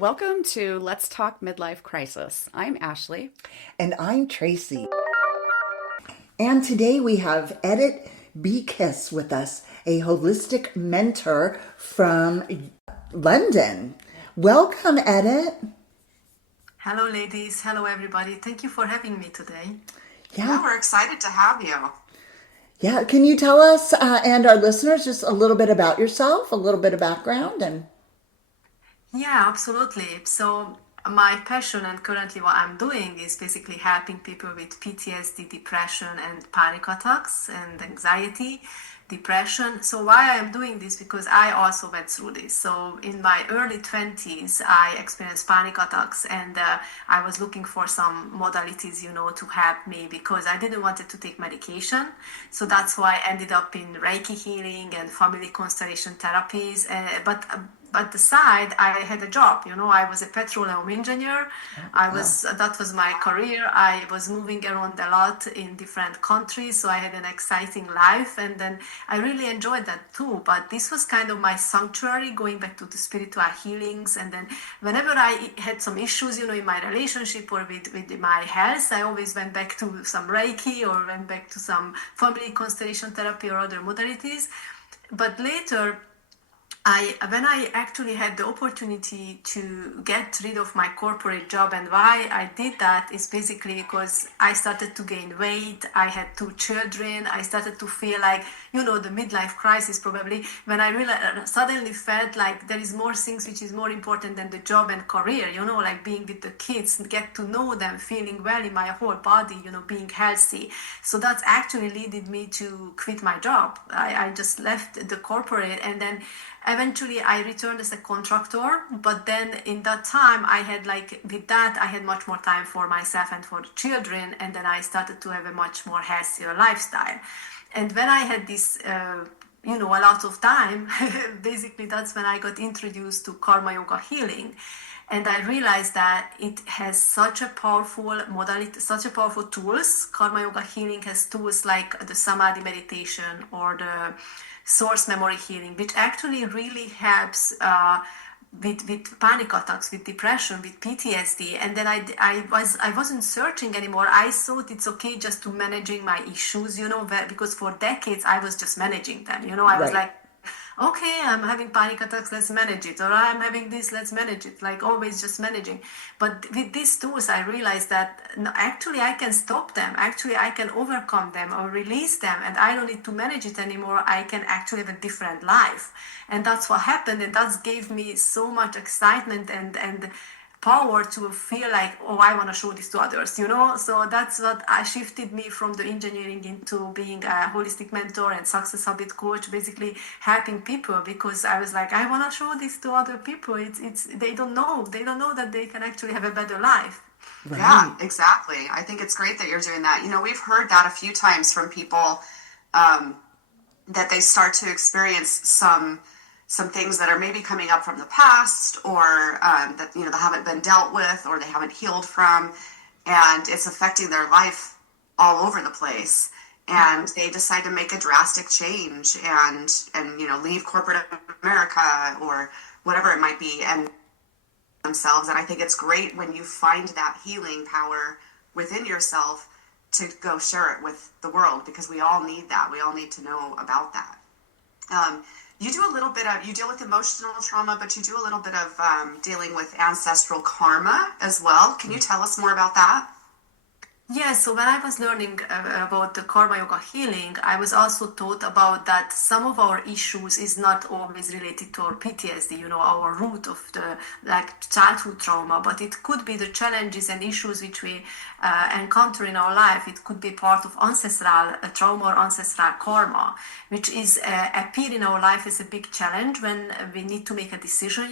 Welcome to Let's Talk Midlife Crisis. I'm Ashley. And I'm Tracy. And today we have Edit Beekiss with us, a holistic mentor from London. Welcome, Edit. Hello, ladies. Hello, everybody. Thank you for having me today. Yeah, we're excited to have you. Yeah, can you tell us and our listeners just a little bit about yourself, a little bit of background? Yeah, absolutely. So, my passion and currently what I'm doing is basically helping people with PTSD, depression, and panic attacks and anxiety, depression. So, why I am doing this? Because I also went through this. So, in my early 20s, I experienced panic attacks, and I was looking for some modalities, to help me because I didn't want to take medication. So, that's why I ended up in Reiki healing and family constellation therapies. But the side, I had a job. I was a petroleum engineer. That was my career. I was moving around a lot in different countries, so I had an exciting life, and then I really enjoyed that too. But this was kind of my sanctuary, going back to the spiritual healings. And then whenever I had some issues, in my relationship or with my health, I always went back to some Reiki or went back to some family constellation therapy or other modalities. But later, when I actually had the opportunity to get rid of my corporate job, and why I did that is basically because I started to gain weight. I had two children. I started to feel like, the midlife crisis probably, when I really suddenly felt like there is more things which is more important than the job and career, like being with the kids, get to know them, feeling well in my whole body, being healthy. So that's actually led me to quit my job. I just left the corporate, and then eventually I returned as a contractor, but then in that time I had I had much more time for myself and for the children, and then I started to have a much more healthier lifestyle. And when I had this a lot of time, basically that's when I got introduced to karma yoga healing. And I realized that it has such a powerful modality, such a powerful tools. Karma yoga healing has tools like the samadhi meditation or the source memory healing, which actually really helps with panic attacks, with depression, with PTSD. And then I wasn't searching anymore. I thought it's okay just to managing my issues, because for decades I was just managing them. I was like, okay, I'm having panic attacks, let's manage it. Or I'm having this, let's manage it. Like always just managing. But with these tools, I realized that no, actually I can stop them. Actually, I can overcome them or release them. And I don't need to manage it anymore. I can actually have a different life. And that's what happened. And that gave me so much excitement and power to feel like, oh, I want to show this to others, So that's what I shifted me from the engineering into being a holistic mentor and success habit coach, basically helping people, because I was like, I want to show this to other people. It's they don't know that they can actually have a better life. Right. Yeah, exactly. I think it's great that you're doing that. We've heard that a few times from people, that they start to experience some things that are maybe coming up from the past, or that they haven't been dealt with, or they haven't healed from, and it's affecting their life all over the place. And they decide to make a drastic change and leave corporate America or whatever it might be, and themselves. And I think it's great when you find that healing power within yourself to go share it with the world, because we all need that. We all need to know about that. You deal with emotional trauma, but you do a little bit of dealing with ancestral karma as well. Can you tell us more about that? Yeah, so when I was learning about the karma yoga healing, I was also taught about that some of our issues is not always related to our PTSD, our root of the childhood trauma, but it could be the challenges and issues which we encounter in our life. It could be part of ancestral trauma or ancestral karma, which is appear in our life as a big challenge when we need to make a decision,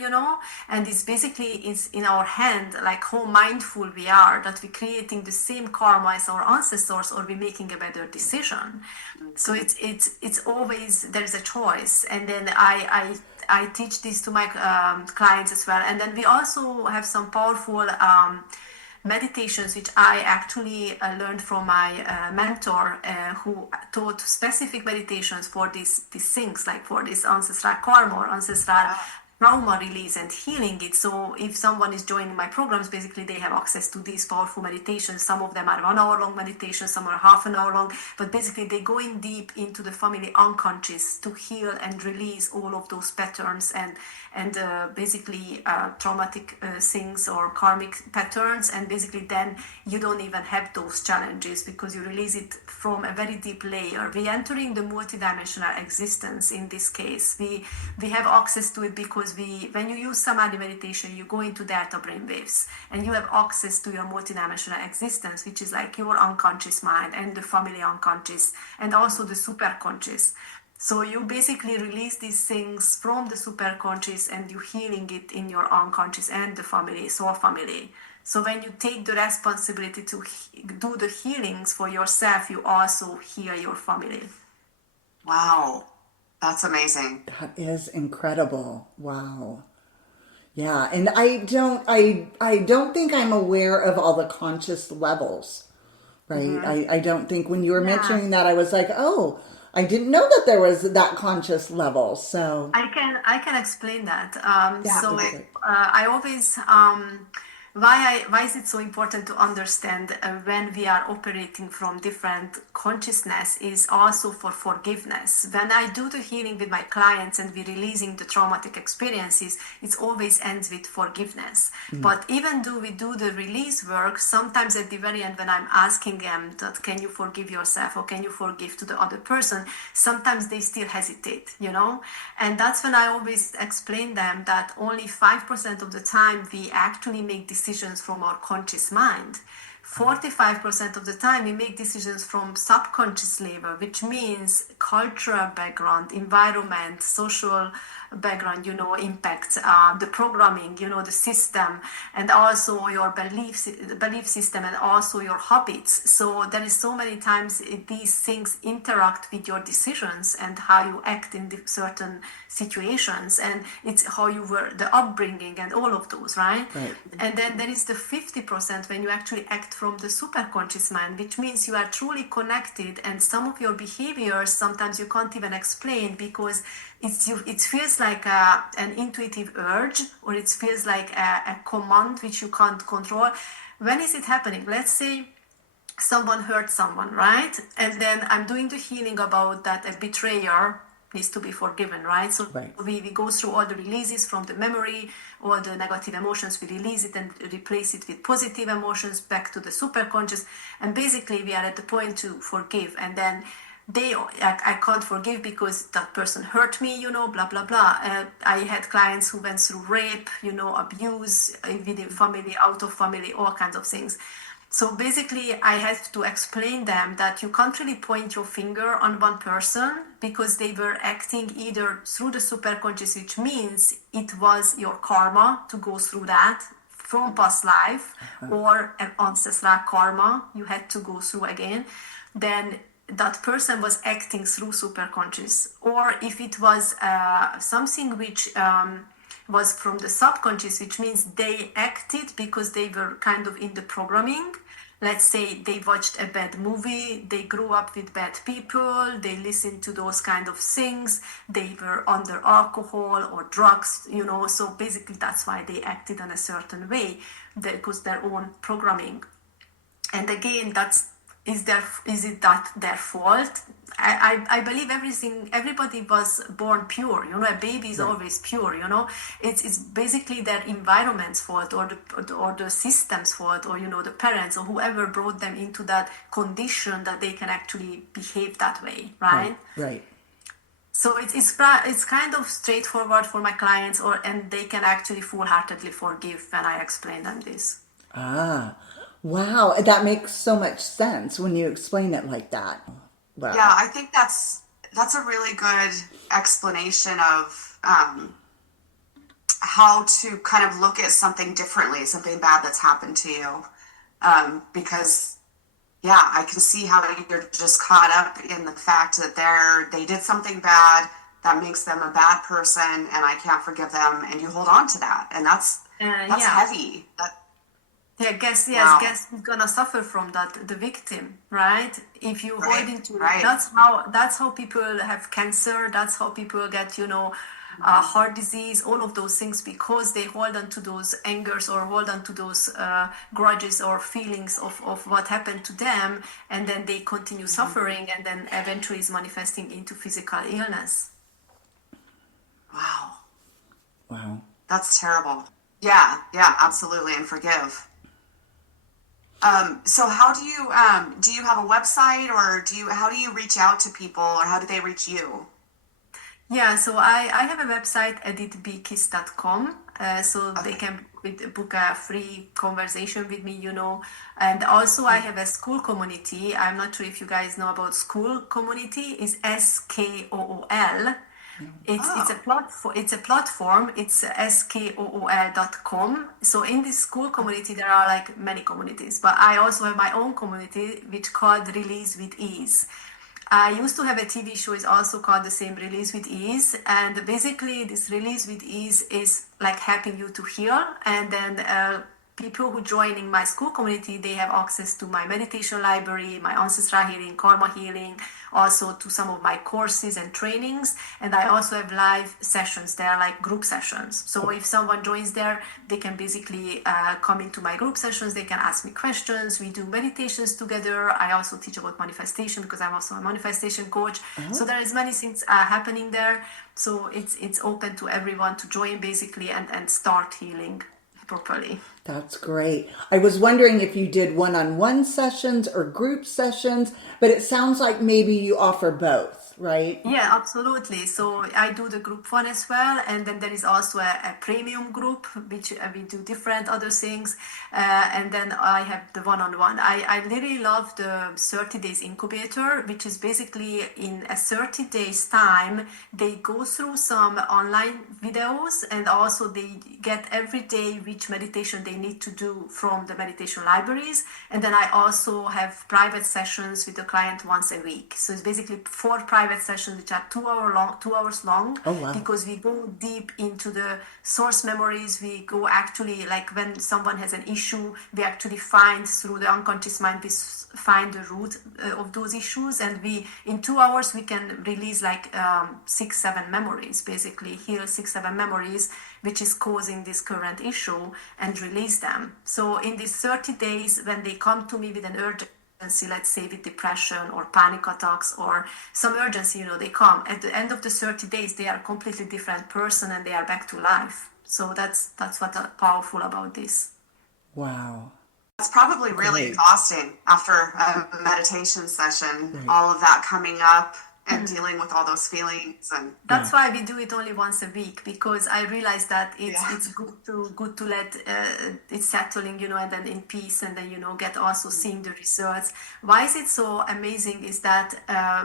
and it's basically is in our hand, like how mindful we are that we're creating the same karma as our ancestors, or we're making a better decision. So it's always there's a choice. And then I teach this to my clients as well. And then we also have some powerful meditations which I actually learned from my mentor, who taught specific meditations for these things, like for this ancestral karma or ancestral trauma release and healing it. So if someone is joining my programs, basically they have access to these powerful meditations. Some of them are 1 hour long meditations, some are half an hour long, but basically they go in deep into the family unconscious to heal and release all of those patterns and basically traumatic things or karmic patterns. And basically then you don't even have those challenges because you release it from a very deep layer. We entering the multidimensional existence in this case. We have access to it because when you use samadhi meditation, you go into delta brain waves and you have access to your multidimensional existence, which is like your unconscious mind and the family unconscious and also the superconscious. So you basically release these things from the superconscious and you're healing it in your unconscious and the family, soul family. So when you take the responsibility to do the healings for yourself, you also heal your family. Wow. That's amazing. That is incredible. Wow. Yeah, and I don't think I'm aware of all the conscious levels, right? Mm-hmm. I don't think when you were mentioning that I was like, "Oh, I didn't know that there was that conscious level." So I can explain that. Yeah, So okay. I always why is it so important to understand when we are operating from different consciousness is also for forgiveness. When I do the healing with my clients and we're releasing the traumatic experiences, it always ends with forgiveness. But even though we do the release work, sometimes at the very end when I'm asking them that can you forgive yourself or can you forgive to the other person, sometimes they still hesitate, and that's when I always explain them that only 5% of the time we actually make decisions from our conscious mind. 45% of the time we make decisions from subconscious level, which means cultural background, environment, social background, impact, the programming, the system, and also your belief system, and also your habits. So there is so many times these things interact with your decisions and how you act in certain situations, and it's how you were, the upbringing, and all of those, right? And then there is the 50% when you actually act from the superconscious mind, which means you are truly connected, and some of your behaviors sometimes you can't even explain because it feels like an intuitive urge, or it feels like a command which you can't control. When is it happening? Let's say someone hurt someone, right? And then I'm doing the healing about that a betrayer needs to be forgiven, right? So we go through all the releases from the memory, all the negative emotions, we release it and replace it with positive emotions back to the superconscious. And basically we are at the point to forgive. And then I can't forgive because that person hurt me, blah, blah, blah. I had clients who went through rape, abuse within family, out of family, all kinds of things. So basically, I had to explain them that you can't really point your finger on one person because they were acting either through the superconscious, which means it was your karma to go through that from past life, or an ancestral karma you had to go through again. Then that person was acting through superconscious. Or if it was something which was from the subconscious, which means they acted because they were kind of in the programming. Let's say they watched a bad movie, they grew up with bad people, they listened to those kind of things, they were under alcohol or drugs, so basically that's why they acted in a certain way, because their own programming. And again, is it that their fault? I believe everybody was born pure, a baby is always pure, it's basically their environment's fault, or the system's fault, or the parents or whoever brought them into that condition that they can actually behave that way, right? Right. So it's kind of straightforward for my clients, and they can actually full-heartedly forgive when I explain them this. Wow, that makes so much sense when you explain it like that. Wow. Yeah, I think that's a really good explanation of how to kind of look at something differently, something bad that's happened to you. Because, yeah, I can see how you're just caught up in the fact that they did something bad that makes them a bad person, and I can't forgive them, and you hold on to that, and that's heavy. Guess is gonna suffer from that, the victim, right? If you hold into it, that's how people have cancer, that's how people get, heart disease, all of those things, because they hold on to those angers or hold on to those grudges or feelings of what happened to them, and then they continue suffering, and then eventually is manifesting into physical illness. Wow. Wow. That's terrible. Yeah, absolutely. And forgive. So how do you have a website, or how do you reach out to people, or how do they reach you? Yeah, so I have a website, editbeekiss.com, so they can book a free conversation with me, and also I have a school community. I'm not sure if you guys know about school community. Is SKOOL. It's a platform. It's skool.com. So in this school community, there are like many communities, but I also have my own community, which called Release with Ease. I used to have a TV show, it's also called the same, Release with Ease. And basically this Release with Ease is like helping you to heal. And then people who join in my school community, they have access to my meditation library, my ancestral healing, karma healing, also to some of my courses and trainings. And I also have live sessions there, like group sessions. So if someone joins there, they can basically come into my group sessions, they can ask me questions, we do meditations together. I also teach about manifestation because I'm also a manifestation coach. So there is many things happening there. So it's open to everyone to join basically and start healing properly. That's great. I was wondering if you did one-on-one sessions or group sessions, but it sounds like maybe you offer both, right? Yeah, absolutely. So I do the group one as well, and then there is also a premium group, which we do different other things, and then I have the one-on-one. I really love the 30 days incubator, which is basically in a 30 days time, they go through some online videos, and also they get every day which meditation they need to do from the meditation libraries. And then I also have private sessions with the client once a week. So it's basically 4 private sessions which are 2 hours long. Oh, wow. Because we go deep into the source memories. We go actually, like when someone has an issue, we actually find through the unconscious mind, we find the root of those issues, and we in 2 hours we can release like 6-7 memories, basically heal 6-7 memories which is causing this current issue, and release them. So in these 30 days, when they come to me with an urgency, let's say with depression or panic attacks or some urgency, they come at the end of the 30 days, they are a completely different person and they are back to life. So that's what's powerful about this. Wow. It's probably really exhausting after a meditation session, all of that coming up and dealing with all those feelings. And that's why we do it only once a week, because I realize that it's good to let it settling, and then in peace, and then get also seeing the results. Why is it so amazing is that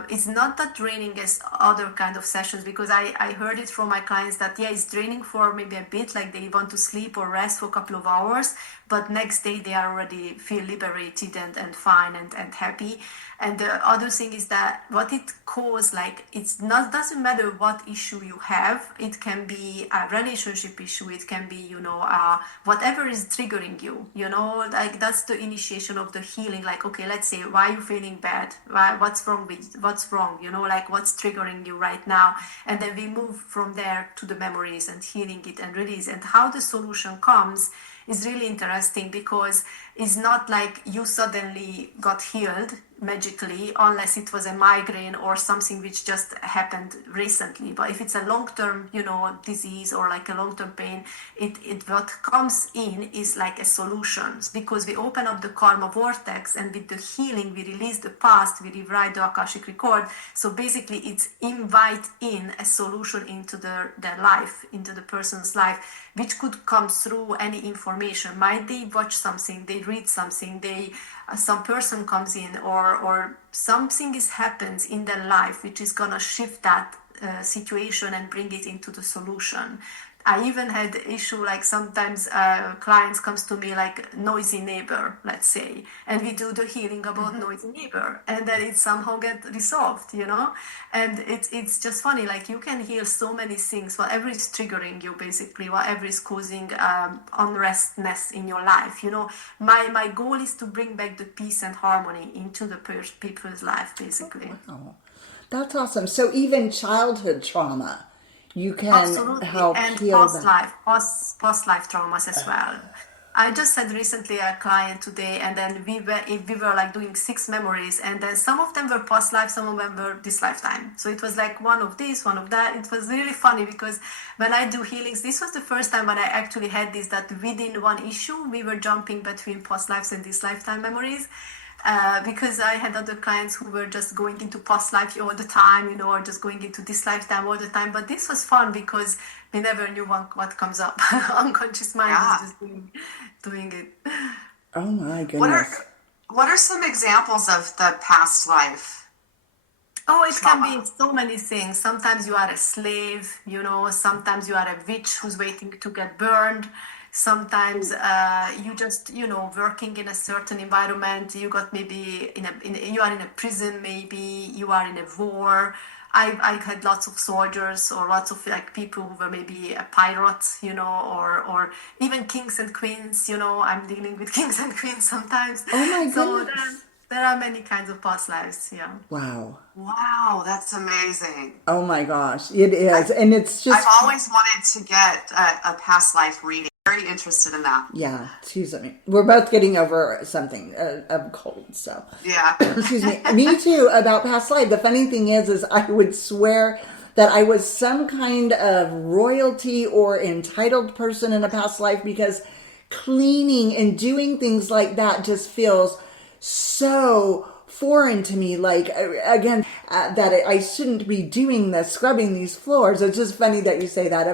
it's not that draining as other kind of sessions, because I heard it from my clients that it's draining for maybe a bit, like they want to sleep or rest for a couple of hours, but next day they already feel liberated and fine and happy. And the other thing is that what it causes, like, doesn't matter what issue you have. It can be a relationship issue. It can be, whatever is triggering you, like that's the initiation of the healing. Like, okay, let's say, why are you feeling bad? What's wrong, like what's triggering you right now? And then we move from there to the memories and healing it and release. And how the solution comes is really interesting, because it's not like you suddenly got healed magically, unless it was a migraine or something which just happened recently. But if it's a long-term, disease or like a long-term pain, it what comes in is like a solution, because we open up the karma vortex, and with the healing, we release the past, we rewrite the Akashic record. So basically, it's invite in a solution into their life, into the person's life, which could come through any information. Might they watch something, they read something, some person comes in, or something happens in their life which is gonna shift that situation and bring it into the solution. I even had issue, like sometimes clients comes to me like noisy neighbor, let's say, and we do the healing about noisy neighbor, and then it somehow get resolved, and it's just funny, like you can heal so many things, whatever is triggering you, basically, whatever is causing unrestness in your life. My goal is to bring back the peace and harmony into the people's life, basically. Wow. That's awesome. So even childhood trauma you can Absolutely, help and heal that. post life traumas as well. I just had recently a client today, and then we were like doing six memories, and then some of them were post life, some of them were this lifetime. So it was like one of this, one of that. It was really funny because when I do healings, this was the first time when I actually had this, that within one issue we were jumping between post lives and this lifetime memories. Because I had other clients who were just going into past life all the time, or just going into this lifetime all the time. But this was fun because we never knew what comes up. Unconscious mind Yeah. is just doing it. Oh my What are goodness. what are some examples of the past life Oh, it can trauma? be so many things. Sometimes you are a slave, sometimes you are a witch who's waiting to get burned. Sometimes you just, working in a certain environment. You got maybe you are in a prison, maybe you are in a war. I had lots of soldiers or lots of like people who were maybe a pirate, or even kings and queens. I'm dealing with kings and queens sometimes. Oh my So goodness. there are many kinds of past lives. Yeah. Wow. Wow, that's amazing. Oh my gosh. It is. And it's I've just, always wanted to get a past life reading. Very interested in that. yeah, excuse me. We're both getting over something, a cold, so. Yeah. Excuse me. Me too, about past life. The funny thing is I would swear that I was some kind of royalty or entitled person in a past life because cleaning and doing things like that just feels so foreign to me. Like, again, that I shouldn't be doing this, scrubbing these floors. It's just funny that you say that.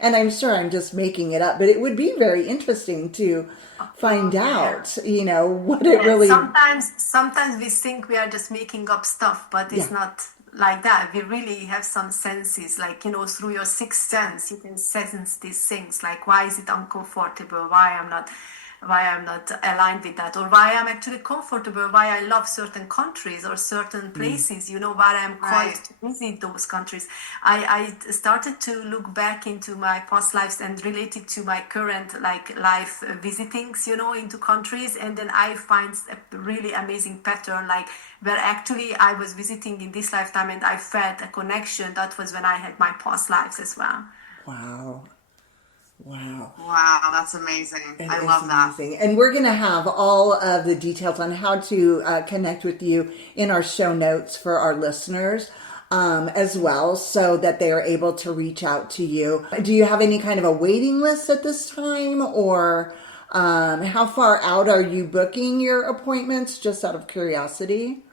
And I'm sure I'm just making it up, but it would be very interesting to find out, what it Yeah, really, sometimes we think we are just making up stuff, but yeah. it's not like that. We really have some senses, like through your sixth sense, you can sense these things, like why is it uncomfortable, why I'm not aligned with that, or why I'm actually comfortable, why I love certain countries or certain places, why I'm called Right. to visit those countries. I started to look back into my past lives and relate it to my current like life visitings, into countries, and then I find a really amazing pattern, like where actually I was visiting in this lifetime and I felt a connection. That was when I had my past lives as well. Wow. Wow. Wow, that's amazing. It I is love that. amazing. And we're going to have all of the details on how to connect with you in our show notes for our listeners as well, so that they are able to reach out to you. Do you have any kind of a waiting list at this time, or how far out are you booking your appointments, just out of curiosity?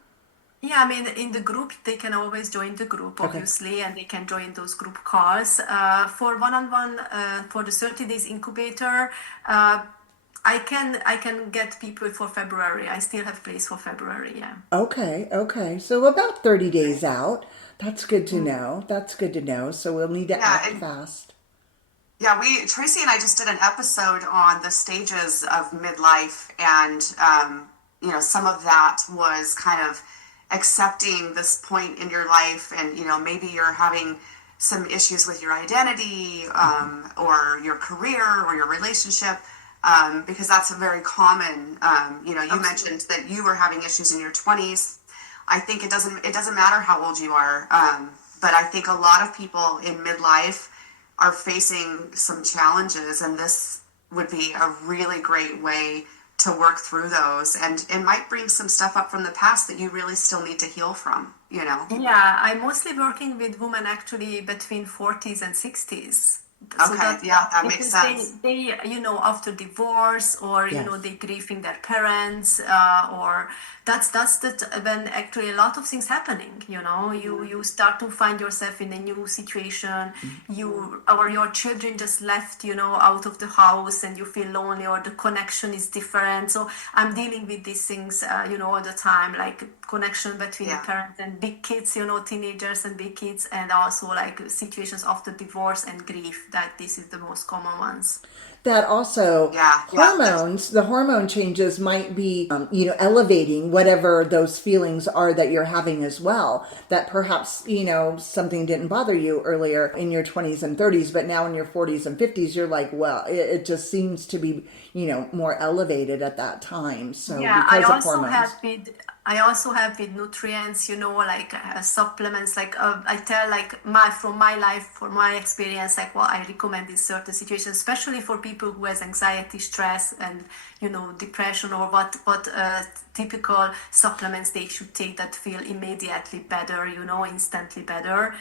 Yeah, I mean, in the group, they can always join the group, Okay. obviously, and they can join those group calls. For one-on-one, for the 30 days incubator, I can get people for February. I still have place for February. Yeah. Okay, okay. So about 30 days out. That's good to know. That's good to know. So we'll need to Yeah, act and fast. yeah, Tracy and I just did an episode on the stages of midlife, and some of that was kind of accepting this point in your life, and maybe you're having some issues with your identity, or your career or your relationship, because that's a very common. You mentioned that you were having issues in your 20s. I think it doesn't matter how old you are, but I think a lot of people in midlife are facing some challenges, and this would be a really great way to work through those, and it might bring some stuff up from the past that you really still need to heal from. Yeah, I'm mostly working with women actually between 40s and 60s. So Okay, yeah, that makes because sense. they after divorce, or Yes. they grieving their parents, or that's when actually a lot of things happening. You start to find yourself in a new situation. You or your children just left out of the house, and you feel lonely, or the connection is different. So I'm dealing with these things all the time, like connection between the Yeah. parents and big kids, teenagers and big kids, and also like situations after divorce and grief. That this is the most common ones. That also, Yeah, the hormone changes might be, elevating whatever those feelings are that you're having as well. That perhaps, something didn't bother you earlier in your 20s and 30s, but now in your 40s and 50s, you're like, well, it just seems to be, more elevated at that time. So Yeah, I because of also hormones. I also have with nutrients, like supplements. Like I tell, like from my life, from my experience, like what I recommend in certain situations, especially for people who has anxiety, stress, and depression, or what typical supplements they should take that feel immediately better, instantly better.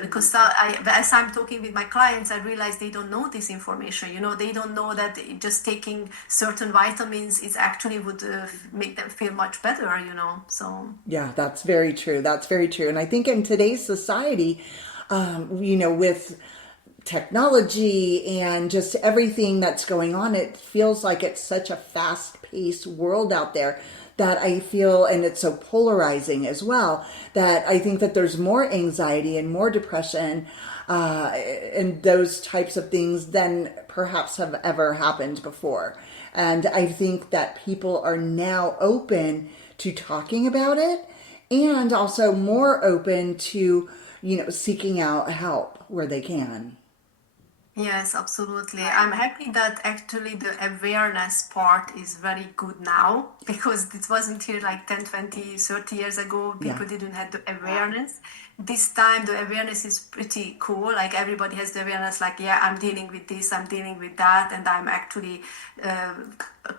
Because as I'm talking with my clients, I realize they don't know this information. They don't know that just taking certain vitamins is actually would make them feel much better. So Yeah, that's very true. That's very true. And I think in today's society, with technology and just everything that's going on, it feels like it's such a fast-paced world out there that I feel, and it's so polarizing as well, that I think that there's more anxiety and more depression and those types of things than perhaps have ever happened before. And I think that people are now open to talking about it, and also more open to, seeking out help where they can. yes, absolutely. I'm happy that actually the awareness part is very good now, because it wasn't here like 10, 20, 30 years ago. Yeah. People didn't have the awareness. This time the awareness is pretty cool. Like everybody has the awareness, like, yeah, I'm dealing with this, I'm dealing with that, and I'm actually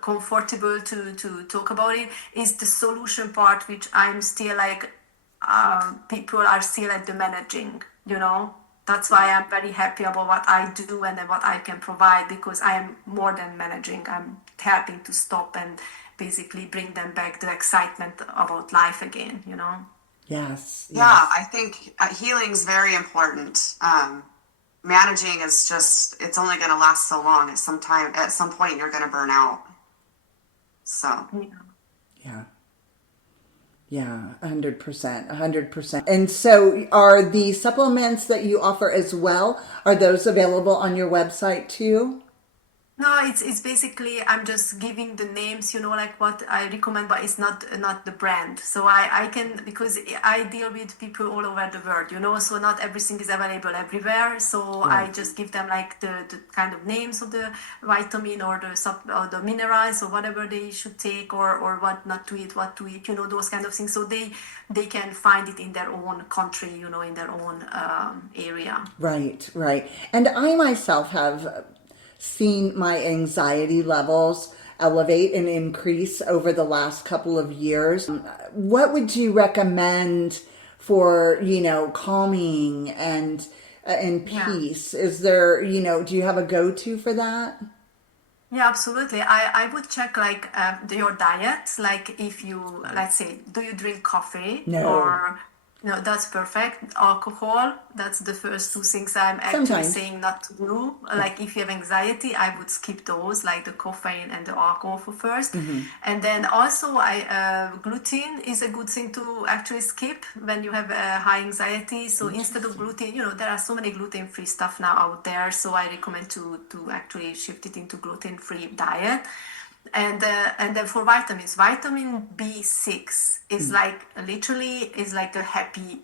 comfortable to talk about it. Is the solution part, which I'm still like, people are still at the managing. That's why I'm very happy about what I do and what I can provide, because I am more than managing. I'm helping to stop and basically bring them back the excitement about life again. Yes. Yeah, Yes. I think healing's very important. Managing is just, it's only going to last so long. At some point, you're going to burn out. So, Yeah. Yeah, 100%, 100%. And so are the supplements that you offer as well, are those available on your website too? No, it's basically I'm just giving the names, like what I recommend, but it's not the brand. So I can, because I deal with people all over the world, so not everything is available everywhere. So I Right. just give them like the kind of names of the vitamin or the minerals or whatever they should take, or what not to eat, what to eat, those kind of things. So they can find it in their own country, in their own area. Right, right. And I myself have seen my anxiety levels elevate and increase over the last couple of years. What would you recommend for, calming and Yeah. peace? Is there, do you have a go-to for that? Yeah, absolutely. I would check like your diet. Like if you, let's say, do you drink coffee No. or no, that's perfect. Alcohol, that's the first two things I'm actually Sometimes. saying not to do. Like if you have anxiety, I would skip those, like the caffeine and the alcohol for first. And then also gluten is a good thing to actually skip when you have high anxiety. So instead of Interesting. gluten, there are so many gluten-free stuff now out there. So I recommend to actually shift it into gluten-free diet. And then for vitamins, vitamin B6 is like literally is like a happy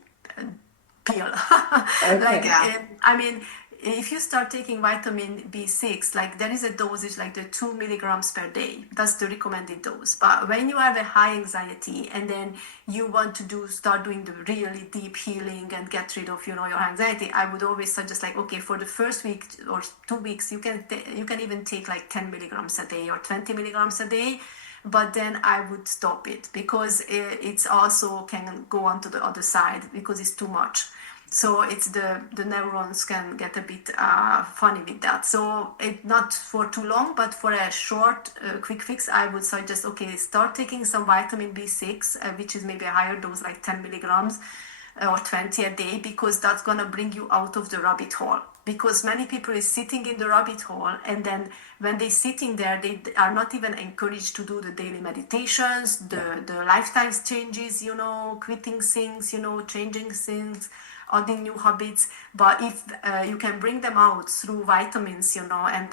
pill. Like Okay. yeah. I mean, if you start taking vitamin B6, like there is a dosage like the 2 milligrams per day. That's the recommended dose. But when you have a high anxiety and then you want to start doing the really deep healing and get rid of your anxiety, I would always suggest like, okay, for the first week or 2 weeks, you can even take like 10 milligrams a day or 20 milligrams a day. But then I would stop it, because it's also can go on to the other side because it's too much. So it's the neurons can get a bit funny with that. So it not for too long, but for a short quick fix, I would suggest, okay, start taking some vitamin B6, which is maybe a higher dose, like 10 milligrams or 20 a day, because that's gonna bring you out of the rabbit hole. Because many people is sitting in the rabbit hole, and then when they sitting there, they are not even encouraged to do the daily meditations, the lifestyle changes, quitting things, changing things, adding new habits. But if you can bring them out through vitamins, and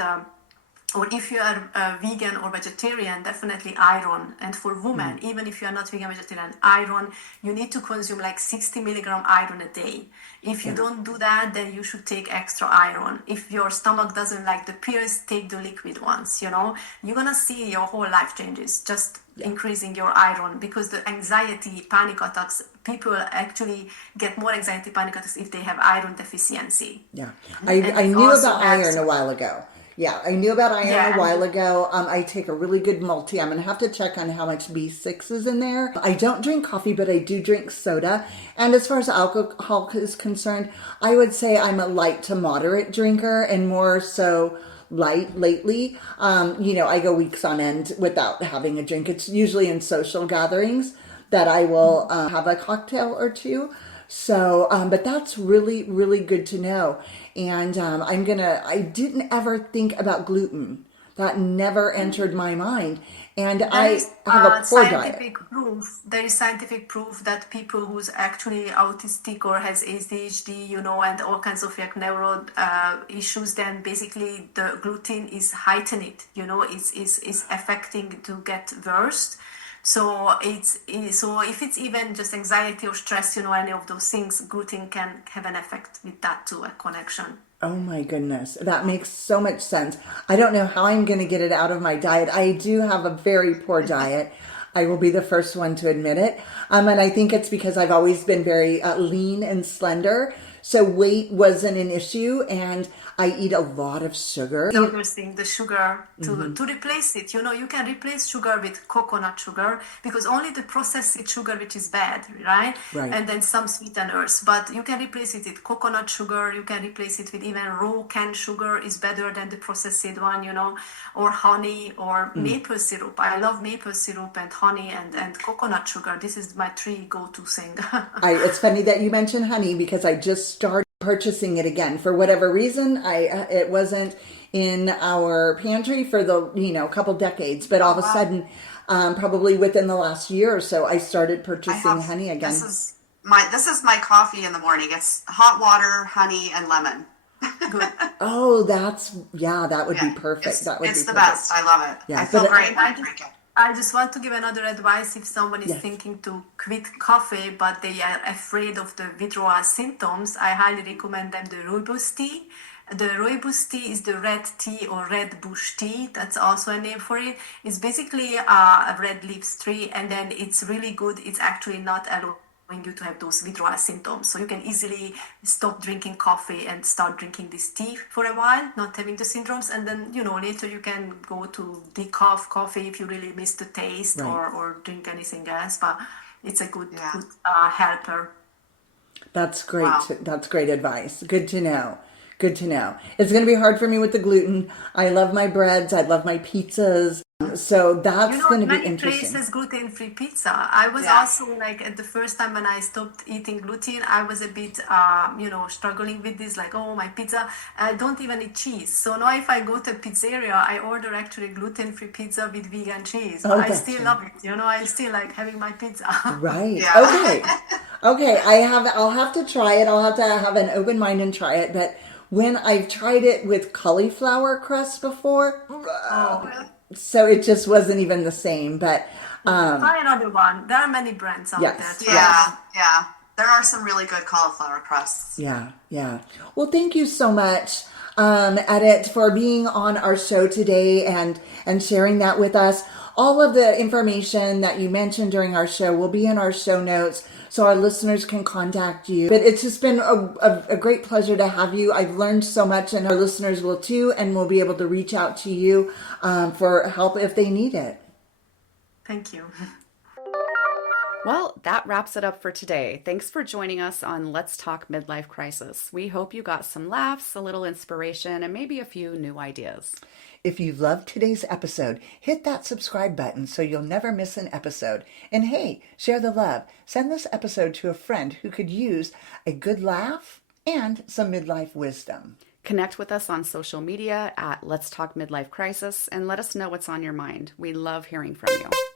or if you are vegan or vegetarian, definitely iron. And for women, even if you are not vegan, vegetarian, iron, you need to consume like 60 milligram iron a day. If you don't do that, then you should take extra iron. If your stomach doesn't like the pills, take the liquid ones, you know. You're gonna see your whole life changes, just increasing your iron, because the anxiety, panic attacks, people actually get more anxiety, panic attacks if they have iron deficiency. Yeah. And I it knew also about helps- iron a while ago. Yeah, I knew about iron Yeah, a while ago. I take a really good multi. I'm going to have to check on how much B6 is in there. I don't drink coffee, but I do drink soda. And as far as alcohol is concerned, I would say I'm a light to moderate drinker, and more so light lately. I go weeks on end without having a drink. It's usually in social gatherings that I will have a cocktail or two. So, but that's really, really good to know. And I didn't ever think about gluten. That never entered my mind. And I have a poor diet. There is scientific proof that people who's actually autistic or has ADHD, you know, and all kinds of like neuro issues, then basically the gluten is heightening it, you know, is affecting to get worse. So so if it's even just anxiety or stress, you know, any of those things, gluten can have an effect with that too, a connection. Oh my goodness. That makes so much sense. I don't know how I'm going to get it out of my diet. I do have a very poor diet. I will be the first one to admit it. And I think it's because I've always been very lean and slender. So weight wasn't an issue, and I eat a lot of sugar. The other thing, the sugar, to replace it, you know, you can replace sugar with coconut sugar, because only the processed sugar, which is bad, right? Right. And then some sweeteners, but you can replace it with coconut sugar. You can replace it with even raw canned sugar is better than the processed one, you know, or honey or maple syrup. I love maple syrup and honey and coconut sugar. This is my three go-to thing. It's funny that you mentioned honey, because I just started purchasing it again. For whatever reason, it wasn't in our pantry for the couple decades, but all of a sudden, probably within the last year or so, I started purchasing honey again. This is my coffee in the morning. It's hot water, honey, and lemon. Good. Oh, that would be perfect. That would be it's the perfect. best. I love it. Yeah, I feel but great when I drink it. I just want to give another advice if someone is Yes. thinking to quit coffee, but they are afraid of the withdrawal symptoms. I highly recommend them the rooibos tea. The rooibos tea is the red tea or red bush tea. That's also a name for it. It's basically a red leaves tree, and then it's really good. It's actually not allowing you to have those withdrawal symptoms. So you can easily stop drinking coffee and start drinking this tea for a while, not having the syndromes. And then, later you can go to decaf coffee if you really miss the taste, Right. or drink anything else. But it's a good Yeah. helper. That's great. Wow. That's great advice. Good to know. Good to know. It's going to be hard for me with the gluten. I love my breads. I love my pizzas. So that's going to be many interesting. places gluten-free pizza. I was also like, at the first time when I stopped eating gluten, I was a bit, struggling with this, like, oh, my pizza, I don't even eat cheese. So now if I go to a pizzeria, I order actually gluten-free pizza with vegan cheese. But I that's still right. love it. I still like having my pizza. Right. Yeah. Okay. Okay. I'll have to try it. I'll have to have an open mind and try it. But when I've tried it with cauliflower crust before, so it just wasn't even the same. But Try another one. There are many brands out Yes. there. Yeah. There are some really good cauliflower crusts. yeah. Well, thank you so much, Edit, for being on our show today and sharing that with us. All of the information that you mentioned during our show will be in our show notes, so our listeners can contact you. But it's just been a great pleasure to have you. I've learned so much, and our listeners will too, and we'll be able to reach out to you for help if they need it. Thank you. Well, that wraps it up for today. Thanks for joining us on Let's Talk Midlife Crisis. We hope you got some laughs, a little inspiration, and maybe a few new ideas. If you loved today's episode, hit that subscribe button so you'll never miss an episode. And hey, share the love. Send this episode to a friend who could use a good laugh and some midlife wisdom. Connect with us on social media at Let's Talk Midlife Crisis and let us know what's on your mind. We love hearing from you.